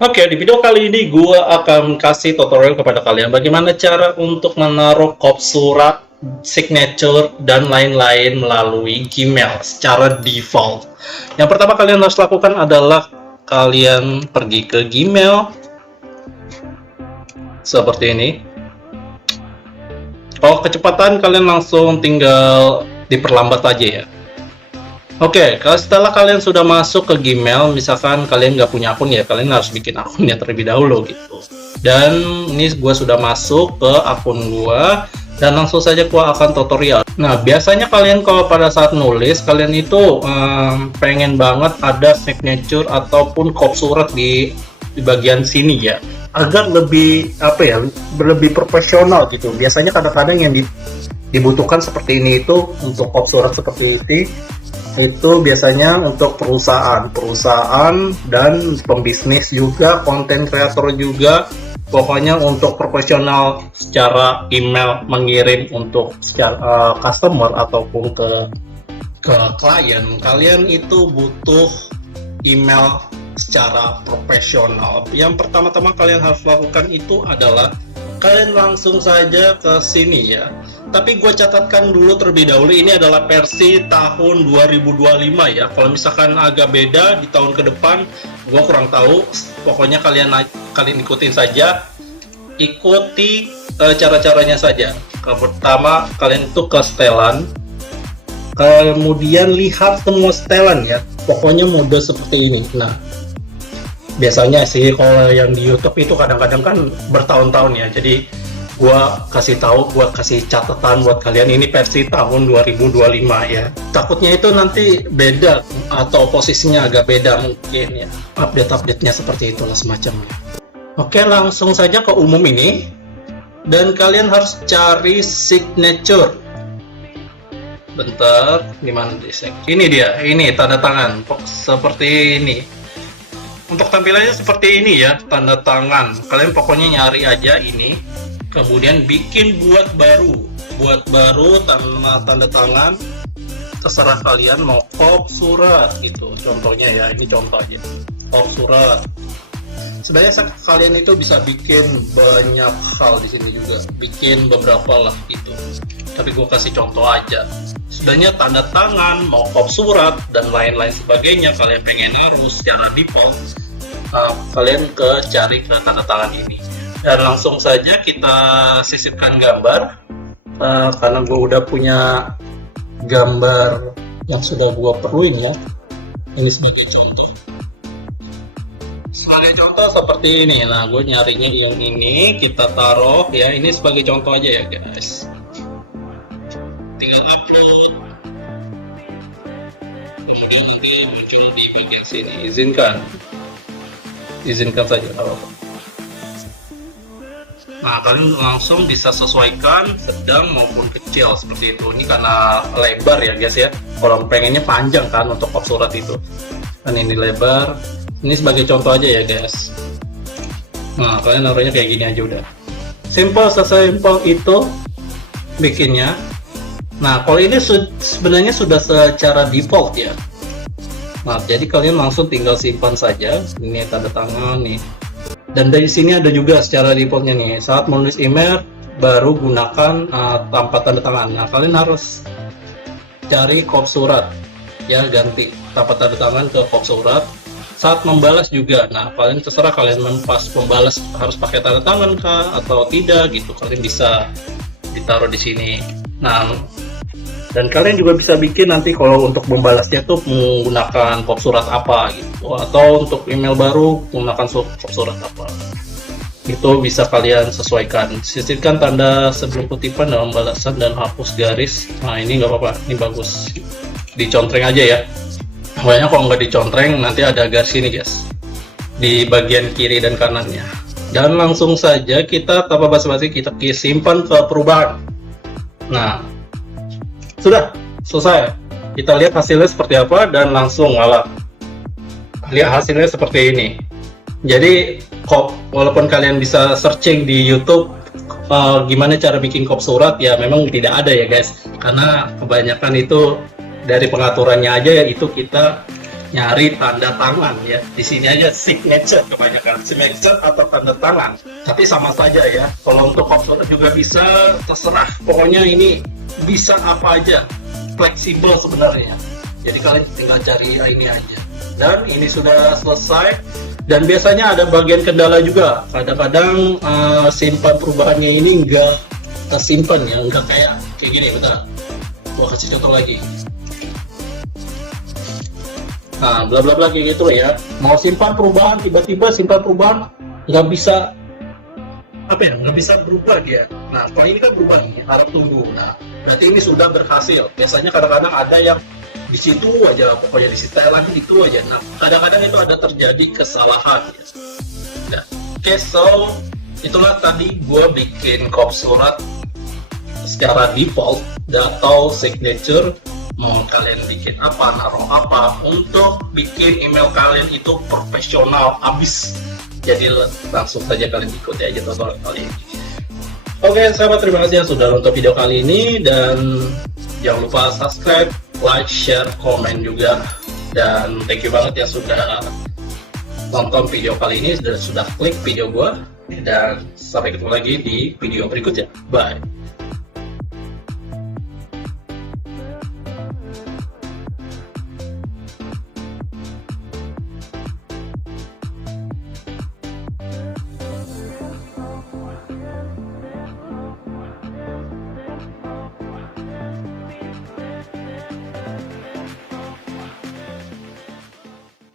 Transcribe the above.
Oke, di video kali ini gua akan kasih tutorial kepada kalian bagaimana cara untuk menaruh kop surat, signature, dan lain-lain melalui Gmail secara default. Yang pertama kalian harus lakukan adalah kalian pergi ke Gmail seperti ini. Kalau kecepatan kalian langsung tinggal diperlambat aja ya. Oke, kalau setelah kalian sudah masuk ke Gmail, misalkan kalian nggak punya akun ya, kalian harus bikin akunnya terlebih dahulu gitu. Dan ini gue sudah masuk ke akun gue, dan langsung saja gue akan tutorial. Nah, biasanya kalian kalau pada saat nulis, kalian itu pengen banget ada signature ataupun kop surat di bagian sini ya, agar lebih lebih profesional gitu. Biasanya kadang-kadang yang dibutuhkan seperti ini itu untuk kop surat seperti ini. Itu biasanya untuk perusahaan dan pembisnis juga, konten kreator juga, pokoknya untuk profesional secara email mengirim untuk secara customer ataupun ke klien, kalian itu butuh email secara profesional. Yang pertama-tama kalian harus lakukan itu adalah kalian langsung saja ke sini ya. Tapi gue catatkan dulu terlebih dahulu, ini adalah versi tahun 2025 ya. Kalau misalkan agak beda di tahun ke depan, gue kurang tahu. Pokoknya kalian ikutin saja, ikuti cara-caranya saja. Pertama kalian itu ke setelan, kemudian lihat semua setelan ya. Pokoknya mode seperti ini. Nah, biasanya sih kalau yang di YouTube itu kadang-kadang kan bertahun-tahun ya. Jadi gua kasih catatan buat kalian, ini versi tahun 2025 ya. Takutnya itu nanti beda atau posisinya agak beda mungkin ya. Update-nya seperti itulah semacamnya. Oke, langsung saja ke umum ini. Dan kalian harus cari signature. Bentar, gimana sih? Ini dia, ini tanda tangan seperti ini. Untuk tampilannya seperti ini ya, tanda tangan. Kalian pokoknya nyari aja ini. Kemudian bikin buat baru tanda tangan, terserah kalian mau kop surat gitu contohnya ya. Ini contoh aja, kop surat. Sebenarnya kalian itu bisa bikin banyak hal di sini juga, bikin beberapa lah gitu, tapi gue kasih contoh aja. Sebenarnya tanda tangan, mau kop surat dan lain-lain sebagainya, kalian pengen naruh secara default, kalian cari ke tanda tangan ini. Dan langsung saja kita sisipkan gambar, karena gue udah punya gambar yang sudah gue perluin ya. Ini sebagai contoh seperti ini. Nah, gue nyarinya yang ini, kita taruh ya. Ini sebagai contoh aja ya guys. Tinggal upload, kemudian nanti muncul di bagian sini. Izinkan saja kalau. Nah, kalian langsung bisa sesuaikan sedang maupun kecil seperti itu. Ini karena lebar ya guys ya. Kalau pengennya panjang kan untuk kop surat itu. Dan ini lebar. Ini sebagai contoh aja ya guys. Nah, kalian naruhnya kayak gini aja udah. Simple, sesimpel itu bikinnya. Nah, kalau ini sebenarnya sudah secara default ya. Nah, jadi kalian langsung tinggal simpan saja. Ini tanda tangan nih. Dan dari sini ada juga secara defaultnya nih, saat menulis email baru gunakan tanpa tanda tangan. Nah, kalian harus cari kop surat ya, ganti tanpa tanda tangan ke kop surat. Saat membalas juga, nah kalian terserah kalian pas membalas harus pakai tanda tangan kah atau tidak gitu, kalian bisa ditaruh di sini. Nah, dan kalian juga bisa bikin nanti kalau untuk membalasnya tuh menggunakan kop surat apa gitu, atau untuk email baru menggunakan kop surat apa, itu bisa kalian sesuaikan. Sisipkan tanda sebelum kutipan dalam balasan dan hapus garis. Nah, ini nggak apa-apa, ini bagus, dicontreng aja ya. Pokoknya kalau nggak dicontreng nanti ada garis ini guys di bagian kiri dan kanannya. Dan langsung saja kita tanpa basa-basi kita simpan ke perubahan. Nah, sudah selesai. Kita lihat hasilnya seperti apa, dan langsung lihat hasilnya seperti ini. Jadi walaupun kalian bisa searching di YouTube gimana cara bikin kop surat, ya memang tidak ada ya guys, karena kebanyakan itu dari pengaturannya aja ya, itu kita nyari tanda tangan ya. Di sini aja signature kebanyakan, signature atau tanda tangan. Tapi sama saja ya. Kalau untuk hot surat juga bisa, terserah. Pokoknya ini bisa apa aja, fleksibel sebenarnya. Jadi kalian tinggal cari ini aja. Dan ini sudah selesai. Dan biasanya ada bagian kendala juga. Kadang-kadang simpan perubahannya ini enggak tersimpan ya, enggak kayak gini. Bentar, gua kasih contoh lagi. Nah, bla bla bla kayak gitu ya. Mau simpan perubahan, tiba-tiba simpan perubahan nggak bisa nggak bisa berubah dia. Nah, kalau ini kan berubah nih, harap tunggu. Nah, berarti ini sudah berhasil. Biasanya kadang-kadang ada yang di situ aja, pokoknya di setelan itu aja. Nah, kadang-kadang itu ada terjadi kesalahan ya. Nah, oke, so itulah tadi gua bikin kop surat secara default atau signature. Mau kalian bikin apa, naruh apa, untuk bikin email kalian itu profesional abis. Jadi langsung saja kalian ikuti aja tutorial kali ini. Oke sahabat, terima kasih yang sudah nonton video kali ini, dan jangan lupa subscribe, like, share, komen juga. Dan thank you banget yang sudah nonton video kali ini dan sudah klik video gua. Dan sampai ketemu lagi di video berikutnya. Bye.